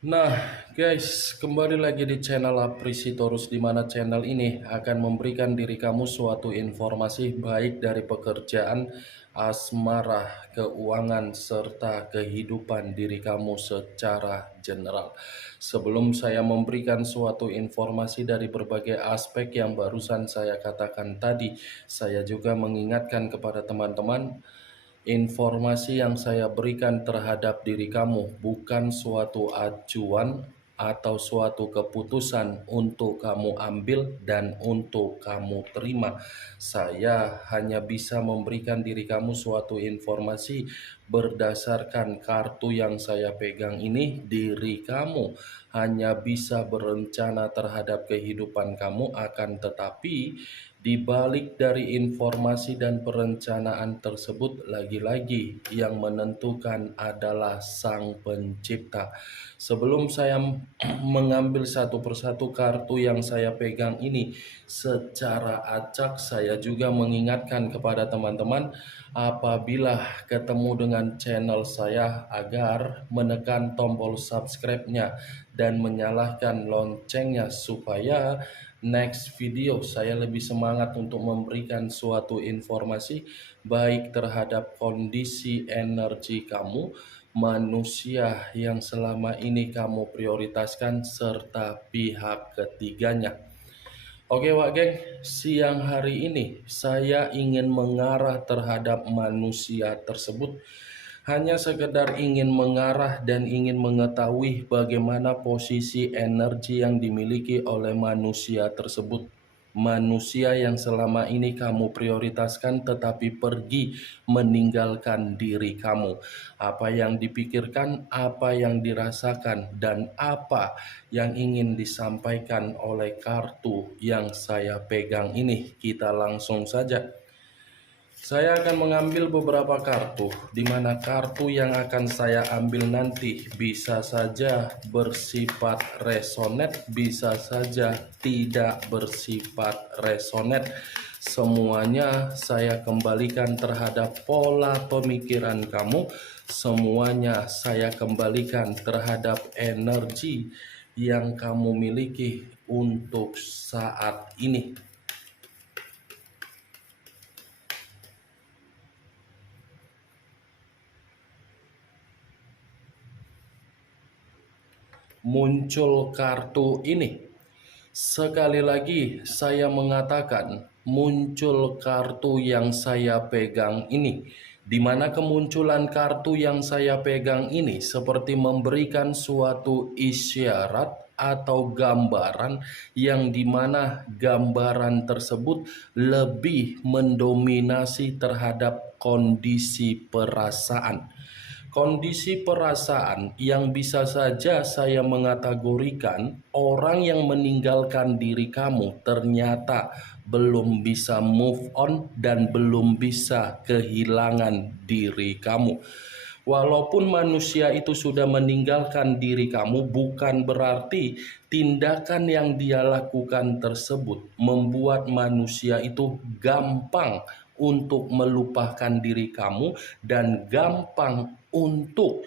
Nah, guys, kembali lagi di channel Aprisitorus, di mana channel ini akan memberikan diri kamu suatu informasi baik dari pekerjaan, asmara, keuangan, serta kehidupan diri kamu secara general. Sebelum saya memberikan suatu informasi dari berbagai aspek yang barusan saya katakan tadi, saya juga mengingatkan kepada teman-teman, informasi yang saya berikan terhadap diri kamu bukan suatu acuan atau suatu keputusan untuk kamu ambil dan untuk kamu terima. Saya hanya bisa memberikan diri kamu suatu informasi berdasarkan kartu yang saya pegang ini. Diri kamu hanya bisa berencana terhadap kehidupan kamu, akan tetapi di balik dari informasi dan perencanaan tersebut, lagi-lagi yang menentukan adalah Sang Pencipta. Sebelum saya mengambil satu persatu kartu yang saya pegang ini secara acak, saya juga mengingatkan kepada teman-teman apabila ketemu dengan channel saya agar menekan tombol subscribe-nya dan menyalakan loncengnya supaya next video saya lebih semangat untuk memberikan suatu informasi baik terhadap kondisi energi kamu, manusia yang selama ini kamu prioritaskan, serta pihak ketiganya. Oke Wak Geng, siang hari ini saya ingin mengarah terhadap manusia tersebut. Hanya sekedar ingin mengarah dan ingin mengetahui bagaimana posisi energi yang dimiliki oleh manusia tersebut. Manusia yang selama ini kamu prioritaskan tetapi pergi meninggalkan diri kamu. Apa yang dipikirkan, apa yang dirasakan, dan apa yang ingin disampaikan oleh kartu yang saya pegang ini. Kita langsung saja. Saya akan mengambil beberapa kartu, di mana kartu yang akan saya ambil nanti bisa saja bersifat resonet, bisa saja tidak bersifat resonet. Semuanya saya kembalikan terhadap pola pemikiran kamu, semuanya saya kembalikan terhadap energi yang kamu miliki untuk saat ini. Muncul kartu ini. Sekali lagi saya mengatakan, muncul kartu yang saya pegang ini, di mana kemunculan kartu yang saya pegang ini seperti memberikan suatu isyarat atau gambaran yang dimana gambaran tersebut lebih mendominasi terhadap kondisi perasaan. Kondisi perasaan yang bisa saja saya mengategorikan orang yang meninggalkan diri kamu ternyata belum bisa move on dan belum bisa kehilangan diri kamu. Walaupun manusia itu sudah meninggalkan diri kamu, bukan berarti tindakan yang dia lakukan tersebut membuat manusia itu gampang untuk melupakan diri kamu dan gampang untuk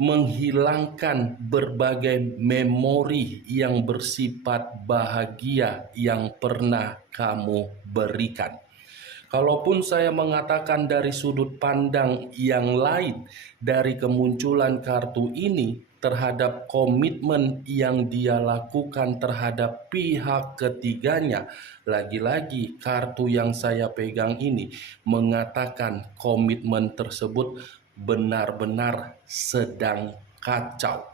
menghilangkan berbagai memori yang bersifat bahagia yang pernah kamu berikan. Kalaupun saya mengatakan dari sudut pandang yang lain dari kemunculan kartu ini terhadap komitmen yang dia lakukan terhadap pihak ketiganya, lagi-lagi kartu yang saya pegang ini mengatakan komitmen tersebut benar-benar sedang kacau,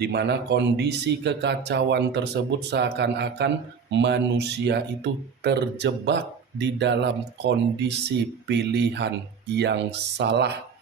di mana kondisi kekacauan tersebut seakan-akan manusia itu terjebak di dalam kondisi pilihan yang salah.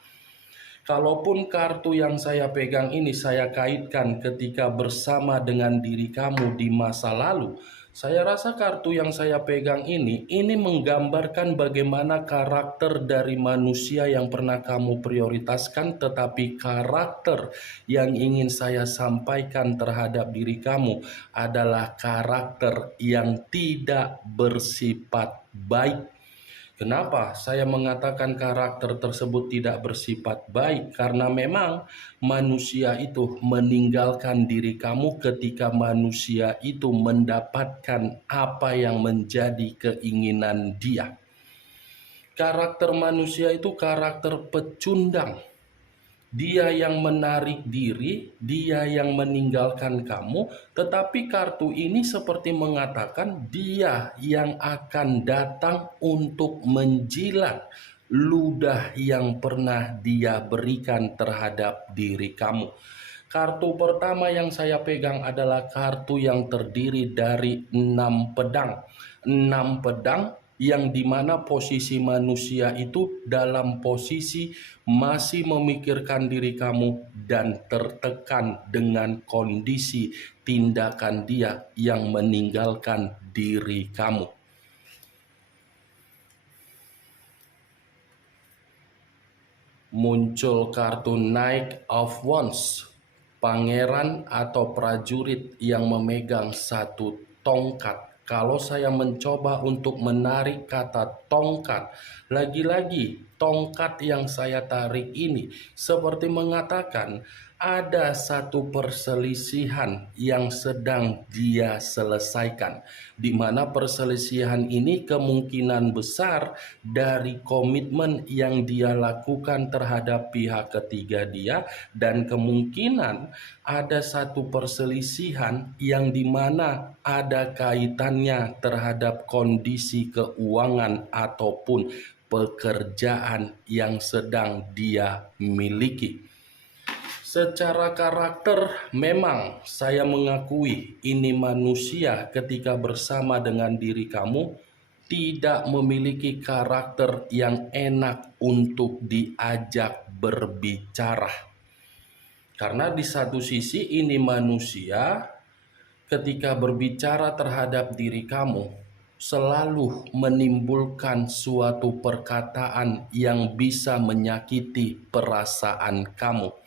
Kalaupun kartu yang saya pegang ini saya kaitkan ketika bersama dengan diri kamu di masa lalu, saya rasa kartu yang saya pegang ini menggambarkan bagaimana karakter dari manusia yang pernah kamu prioritaskan, tetapi karakter yang ingin saya sampaikan terhadap diri kamu adalah karakter yang tidak bersifat baik. Kenapa saya mengatakan karakter tersebut tidak bersifat baik? Karena memang manusia itu meninggalkan diri kamu ketika manusia itu mendapatkan apa yang menjadi keinginan dia. Karakter manusia itu karakter pecundang. Dia yang menarik diri, dia yang meninggalkan kamu, tetapi kartu ini seperti mengatakan dia yang akan datang untuk menjilat ludah yang pernah dia berikan terhadap diri kamu. Kartu pertama yang saya pegang adalah kartu yang terdiri dari 6 pedang. 6 pedang yang dimana posisi manusia itu dalam posisi masih memikirkan diri kamu dan tertekan dengan kondisi tindakan dia yang meninggalkan diri kamu. Muncul kartu Knight of Wands, pangeran atau prajurit yang memegang satu tongkat. Kalau saya mencoba untuk menarik kata tongkat, lagi-lagi tongkat yang saya tarik ini seperti mengatakan ada satu perselisihan yang sedang dia selesaikan, di mana perselisihan ini kemungkinan besar dari komitmen yang dia lakukan terhadap pihak ketiga dia, dan kemungkinan ada satu perselisihan yang dimana ada kaitannya terhadap kondisi keuangan ataupun pekerjaan yang sedang dia miliki. Secara karakter memang saya mengakui ini manusia ketika bersama dengan diri kamu tidak memiliki karakter yang enak untuk diajak berbicara. Karena di satu sisi ini manusia ketika berbicara terhadap diri kamu selalu menimbulkan suatu perkataan yang bisa menyakiti perasaan kamu.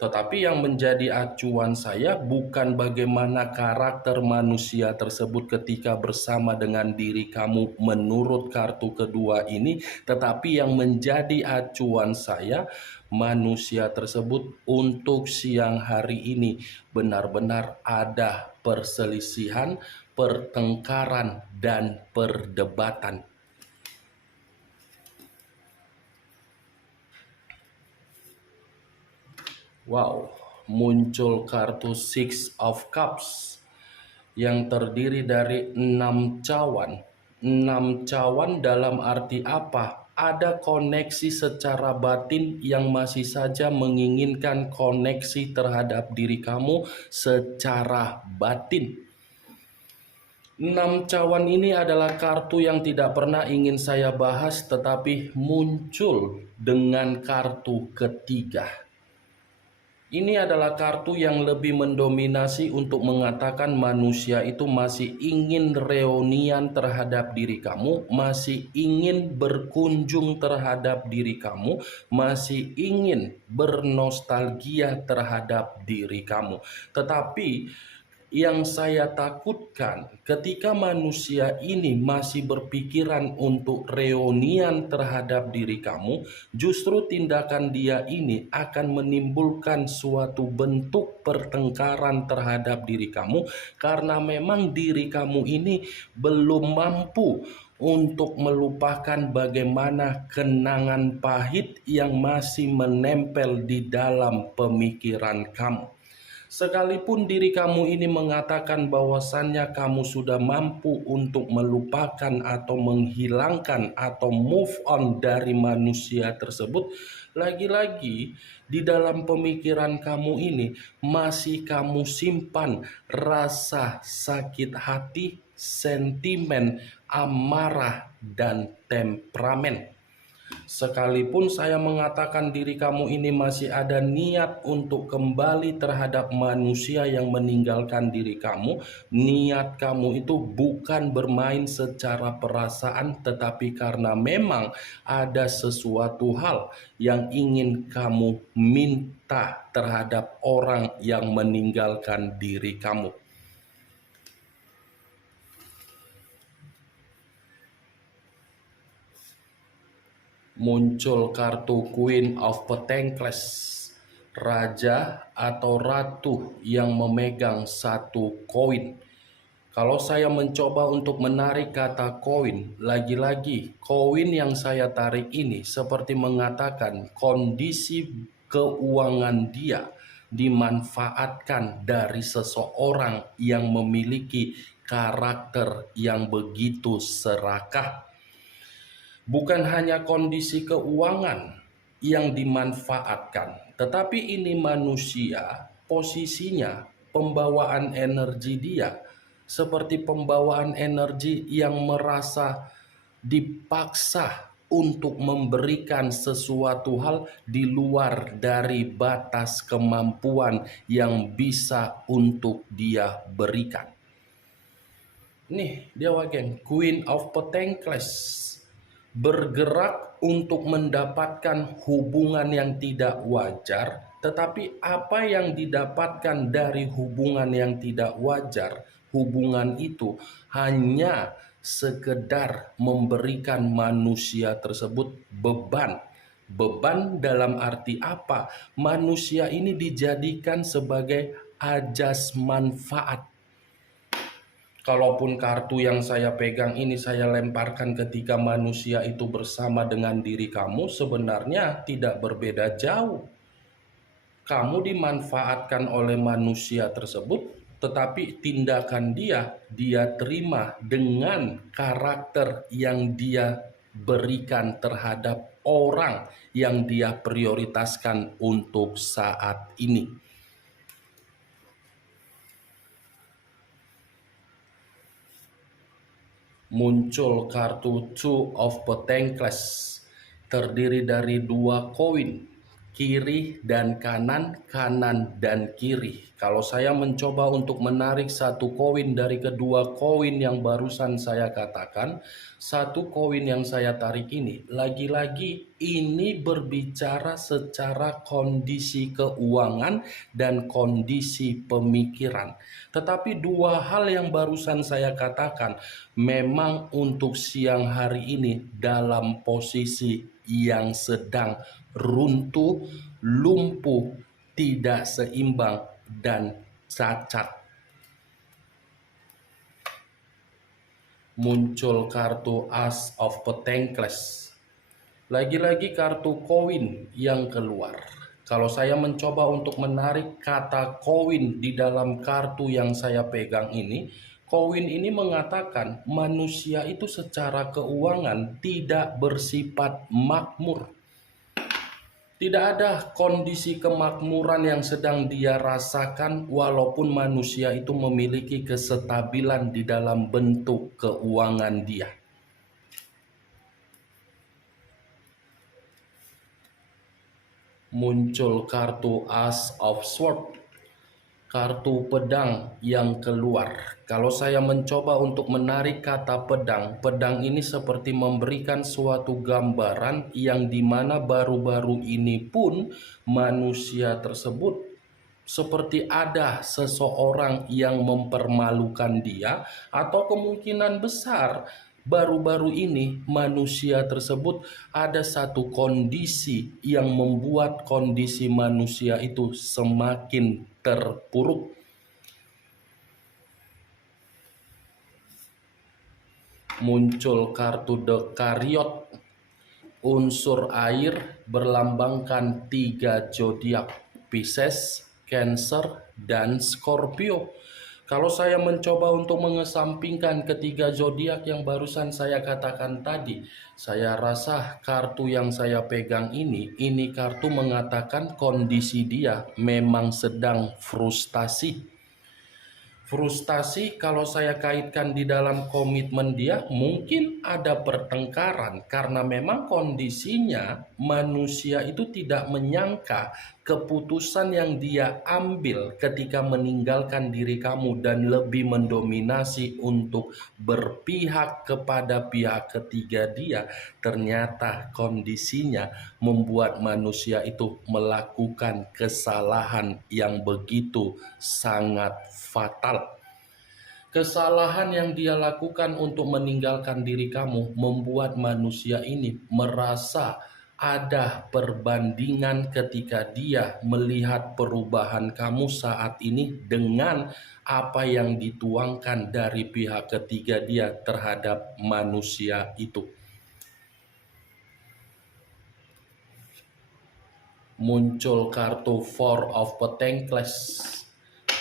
Tetapi yang menjadi acuan saya bukan bagaimana karakter manusia tersebut ketika bersama dengan diri kamu menurut kartu kedua ini, tetapi yang menjadi acuan saya manusia tersebut untuk siang hari ini benar-benar ada perselisihan, pertengkaran, dan perdebatan. Wow, muncul kartu Six of Cups yang terdiri dari 6 cawan. 6 cawan dalam arti apa? Ada koneksi secara batin yang masih saja menginginkan koneksi terhadap diri kamu secara batin. 6 cawan ini adalah kartu yang tidak pernah ingin saya bahas, tetapi muncul dengan kartu ketiga. Ini adalah kartu yang lebih mendominasi untuk mengatakan manusia itu masih ingin reunian terhadap diri kamu, masih ingin berkunjung terhadap diri kamu, masih ingin bernostalgia terhadap diri kamu. Tetapi yang saya takutkan ketika manusia ini masih berpikiran untuk reunian terhadap diri kamu, justru tindakan dia ini akan menimbulkan suatu bentuk pertengkaran terhadap diri kamu, karena memang diri kamu ini belum mampu untuk melupakan bagaimana kenangan pahit yang masih menempel di dalam pemikiran kamu. Sekalipun diri kamu ini mengatakan bahwasannya kamu sudah mampu untuk melupakan atau menghilangkan atau move on dari manusia tersebut, lagi-lagi di dalam pemikiran kamu ini masih kamu simpan rasa sakit hati, sentimen, amarah, dan temperamen. Sekalipun saya mengatakan diri kamu ini masih ada niat untuk kembali terhadap manusia yang meninggalkan diri kamu, niat kamu itu bukan bermain secara perasaan, tetapi karena memang ada sesuatu hal yang ingin kamu minta terhadap orang yang meninggalkan diri kamu. muncul kartu Queen of Pentacles, raja atau ratu yang memegang satu koin. Kalau saya mencoba untuk menarik kata koin, lagi-lagi koin yang saya tarik ini seperti mengatakan kondisi keuangan dia dimanfaatkan dari seseorang yang memiliki karakter yang begitu serakah. Bukan hanya kondisi keuangan yang dimanfaatkan, tetapi ini manusia, posisinya, pembawaan energi dia, seperti pembawaan energi yang merasa dipaksa untuk memberikan sesuatu hal di luar dari batas kemampuan yang bisa untuk dia berikan. Nih, dia wagen Queen of Pentacles, bergerak untuk mendapatkan hubungan yang tidak wajar, tetapi apa yang didapatkan dari hubungan yang tidak wajar, hubungan itu hanya sekedar memberikan manusia tersebut beban. Beban dalam arti apa? Manusia ini dijadikan sebagai ajas manfaat. Kalaupun kartu yang saya pegang ini saya lemparkan ketika manusia itu bersama dengan diri kamu, sebenarnya tidak berbeda jauh. Kamu dimanfaatkan oleh manusia tersebut, tetapi tindakan dia terima dengan karakter yang dia berikan terhadap orang yang dia prioritaskan untuk saat ini. Muncul kartu Two of Pentacles, terdiri dari dua koin, kiri dan kanan, kanan dan kiri. Kalau saya mencoba untuk menarik satu koin dari kedua koin yang barusan saya katakan, satu koin yang saya tarik ini, lagi-lagi ini berbicara secara kondisi keuangan dan kondisi pemikiran. Tetapi dua hal yang barusan saya katakan memang untuk siang hari ini dalam posisi yang sedang runtuh, lumpuh, tidak seimbang, dan cacat. Muncul kartu Ace of Pentacles. Lagi-lagi kartu koin yang keluar. Kalau saya mencoba untuk menarik kata koin di dalam kartu yang saya pegang ini, koin ini mengatakan manusia itu secara keuangan tidak bersifat makmur. Tidak ada kondisi kemakmuran yang sedang dia rasakan walaupun manusia itu memiliki kestabilan di dalam bentuk keuangan dia. Muncul kartu Ace of Swords, kartu pedang yang keluar. Kalau saya mencoba untuk menarik kata pedang, pedang ini seperti memberikan suatu gambaran yang dimana baru-baru ini pun manusia tersebut seperti ada seseorang yang mempermalukan dia, atau kemungkinan besar baru-baru ini manusia tersebut ada satu kondisi yang membuat kondisi manusia itu semakin terpuruk. Muncul kartu The Chariot, unsur air berlambangkan 3 zodiak, Pisces, Cancer, dan Scorpio. Kalau saya mencoba untuk mengesampingkan ketiga zodiak yang barusan saya katakan tadi, saya rasa kartu yang saya pegang ini kartu mengatakan kondisi dia memang sedang frustasi. Frustasi kalau saya kaitkan di dalam komitmen dia, mungkin ada pertengkaran karena memang kondisinya manusia itu tidak menyangka keputusan yang dia ambil ketika meninggalkan diri kamu dan lebih mendominasi untuk berpihak kepada pihak ketiga dia. Ternyata kondisinya membuat manusia itu melakukan kesalahan yang begitu sangat fatal. Kesalahan yang dia lakukan untuk meninggalkan diri kamu membuat manusia ini merasa ada perbandingan ketika dia melihat perubahan kamu saat ini dengan apa yang dituangkan dari pihak ketiga dia terhadap manusia itu. Muncul kartu Four of Pentacles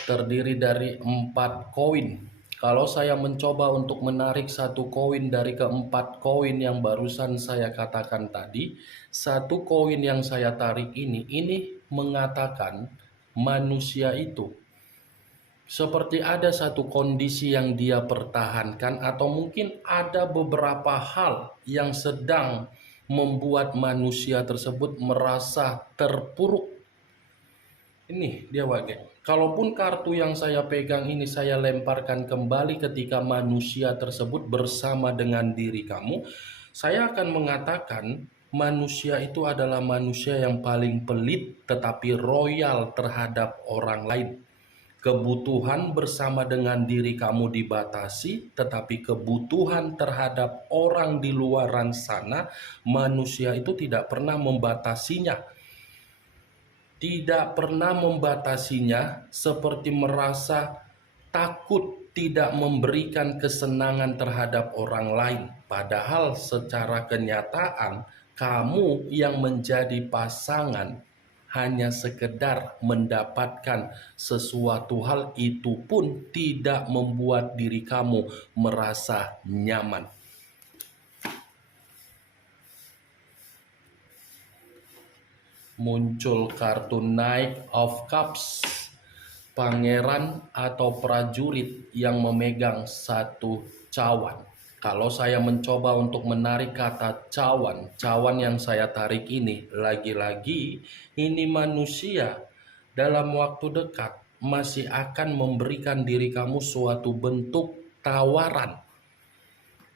terdiri dari 4 koin. Kalau saya mencoba untuk menarik satu koin dari keempat koin yang barusan saya katakan tadi, satu koin yang saya tarik ini mengatakan manusia itu seperti ada satu kondisi yang dia pertahankan, atau mungkin ada beberapa hal yang sedang membuat manusia tersebut merasa terpuruk. Ini dia Wage. Kalaupun kartu yang saya pegang ini saya lemparkan kembali ketika manusia tersebut bersama dengan diri kamu, saya akan mengatakan manusia itu adalah manusia yang paling pelit tetapi royal terhadap orang lain. Kebutuhan bersama dengan diri kamu dibatasi, tetapi kebutuhan terhadap orang di luaran sana, manusia itu tidak pernah membatasinya. Tidak pernah membatasinya, seperti merasa takut tidak memberikan kesenangan terhadap orang lain. Padahal secara kenyataan, kamu yang menjadi pasangan hanya sekedar mendapatkan sesuatu hal, itu pun tidak membuat diri kamu merasa nyaman. Muncul kartu Knight of Cups, pangeran atau prajurit yang memegang satu cawan. Kalau saya mencoba untuk menarik kata cawan, cawan yang saya tarik ini, lagi-lagi ini manusia dalam waktu dekat masih akan memberikan diri kamu suatu bentuk tawaran,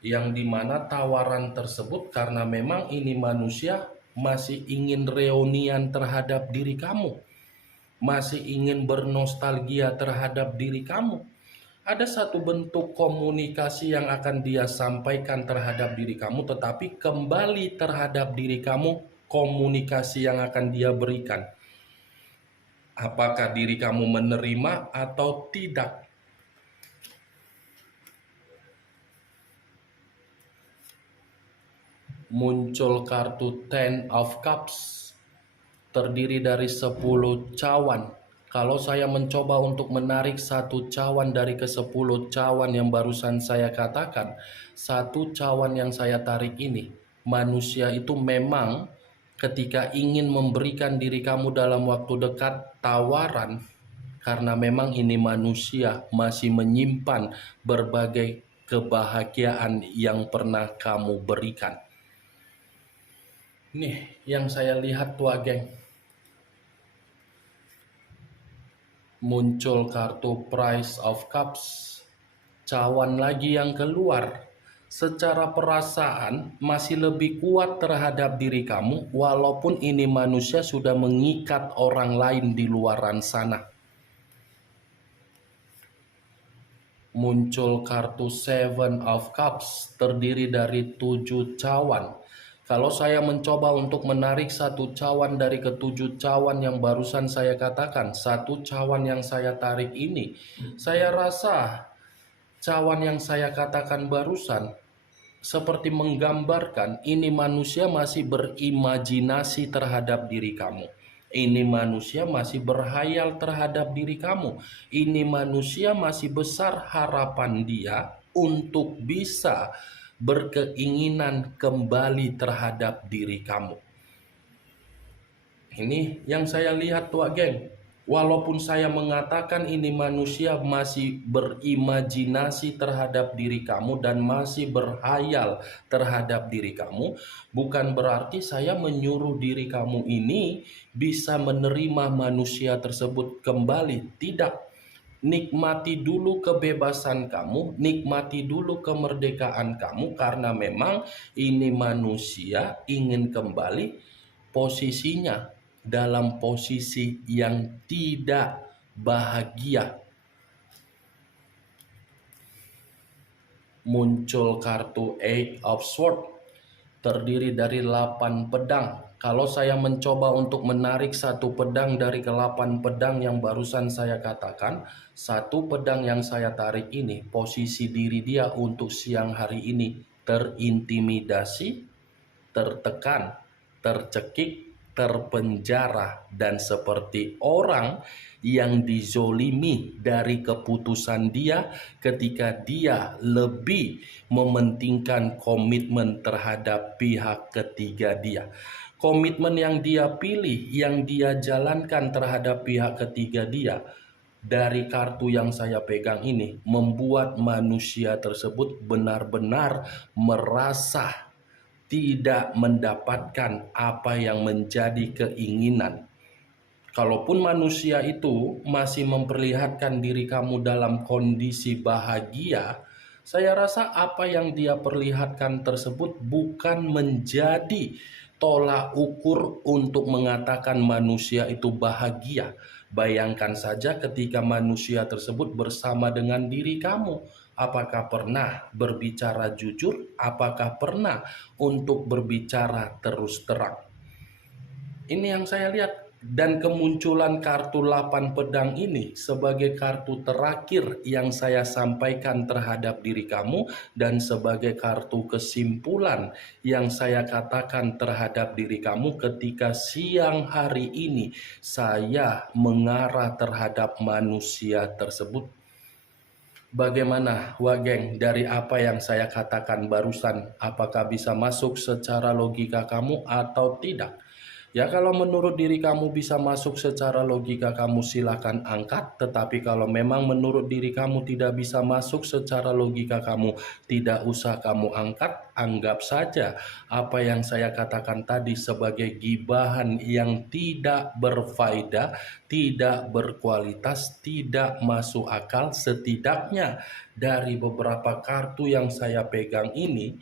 yang dimana tawaran tersebut karena memang ini manusia masih ingin reunian terhadap diri kamu, masih ingin bernostalgia terhadap diri kamu. Ada satu bentuk komunikasi yang akan dia sampaikan terhadap diri kamu, tetapi kembali terhadap diri kamu komunikasi yang akan dia berikan. Apakah diri kamu menerima atau tidak? Muncul kartu Ten of Cups terdiri dari 10 cawan. Kalau saya mencoba untuk menarik satu cawan dari ke-10 cawan yang barusan saya katakan, satu cawan yang saya tarik ini, manusia itu memang ketika ingin memberikan diri kamu dalam waktu dekat tawaran, karena memang ini manusia masih menyimpan berbagai kebahagiaan yang pernah kamu berikan. Nih yang saya lihat tuh geng. Muncul kartu Price of Cups, cawan lagi yang keluar. Secara perasaan masih lebih kuat terhadap diri kamu, walaupun ini manusia sudah mengikat orang lain di luaran sana. Muncul kartu Seven of Cups terdiri dari 7 cawan. Kalau saya mencoba untuk menarik satu cawan dari ke-7 cawan yang barusan saya katakan, satu cawan yang saya tarik ini, saya rasa cawan yang saya katakan barusan seperti menggambarkan ini manusia masih berimajinasi terhadap diri kamu. Ini manusia masih berhayal terhadap diri kamu. Ini manusia masih besar harapan dia untuk bisa berkeinginan kembali terhadap diri kamu. Ini yang saya lihat tuh geng. Walaupun saya mengatakan ini manusia masih berimajinasi terhadap diri kamu dan masih berhayal terhadap diri kamu, bukan berarti saya menyuruh diri kamu ini bisa menerima manusia tersebut kembali. Tidak. Nikmati dulu kebebasan kamu, nikmati dulu kemerdekaan kamu, karena memang ini manusia ingin kembali posisinya dalam posisi yang tidak bahagia. muncul kartu Eight of Swords, terdiri dari 8 pedang. Kalau saya mencoba untuk menarik satu pedang dari ke-8 pedang yang barusan saya katakan, satu pedang yang saya tarik ini, posisi diri dia untuk siang hari ini terintimidasi, tertekan, tercekik, terpenjara, dan seperti orang yang dizolimi dari keputusan dia ketika dia lebih mementingkan komitmen terhadap pihak ketiga dia. Komitmen yang dia pilih, yang dia jalankan terhadap pihak ketiga dia, dari kartu yang saya pegang ini membuat manusia tersebut benar-benar merasa tidak mendapatkan apa yang menjadi keinginan. Kalaupun manusia itu masih memperlihatkan diri kamu dalam kondisi bahagia, saya rasa apa yang dia perlihatkan tersebut bukan menjadi tolak ukur untuk mengatakan manusia itu bahagia. Bayangkan saja ketika manusia tersebut bersama dengan diri kamu. Apakah pernah berbicara jujur? Apakah pernah untuk berbicara terus terang? Ini yang saya lihat. Dan kemunculan kartu 8 pedang ini sebagai kartu terakhir yang saya sampaikan terhadap diri kamu, dan sebagai kartu kesimpulan yang saya katakan terhadap diri kamu ketika siang hari ini saya mengarah terhadap manusia tersebut. Bagaimana Wageng dari apa yang saya katakan barusan? Apakah bisa masuk secara logika kamu atau tidak? Ya, kalau menurut diri kamu bisa masuk secara logika kamu silakan angkat. Tetapi kalau memang menurut diri kamu tidak bisa masuk secara logika kamu, tidak usah kamu angkat. Anggap saja apa yang saya katakan tadi sebagai gibahan yang tidak berfaedah, tidak berkualitas, tidak masuk akal. Setidaknya dari beberapa kartu yang saya pegang ini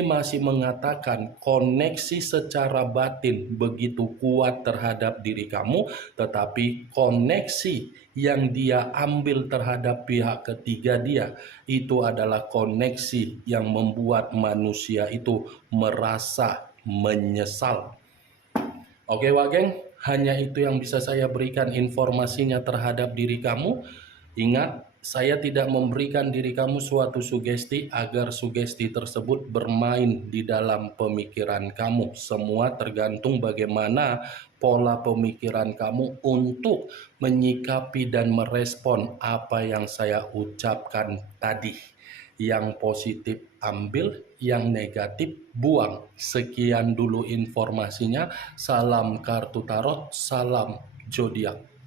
masih mengatakan koneksi secara batin begitu kuat terhadap diri kamu, tetapi koneksi yang dia ambil terhadap pihak ketiga dia itu adalah koneksi yang membuat manusia itu merasa menyesal. Oke Wageng, hanya itu yang bisa saya berikan informasinya terhadap diri kamu. Ingat, saya tidak memberikan diri kamu suatu sugesti agar sugesti tersebut bermain di dalam pemikiran kamu. Semua tergantung bagaimana pola pemikiran kamu untuk menyikapi dan merespon apa yang saya ucapkan tadi. Yang positif ambil, yang negatif buang. Sekian dulu informasinya. Salam kartu tarot, salam zodiak.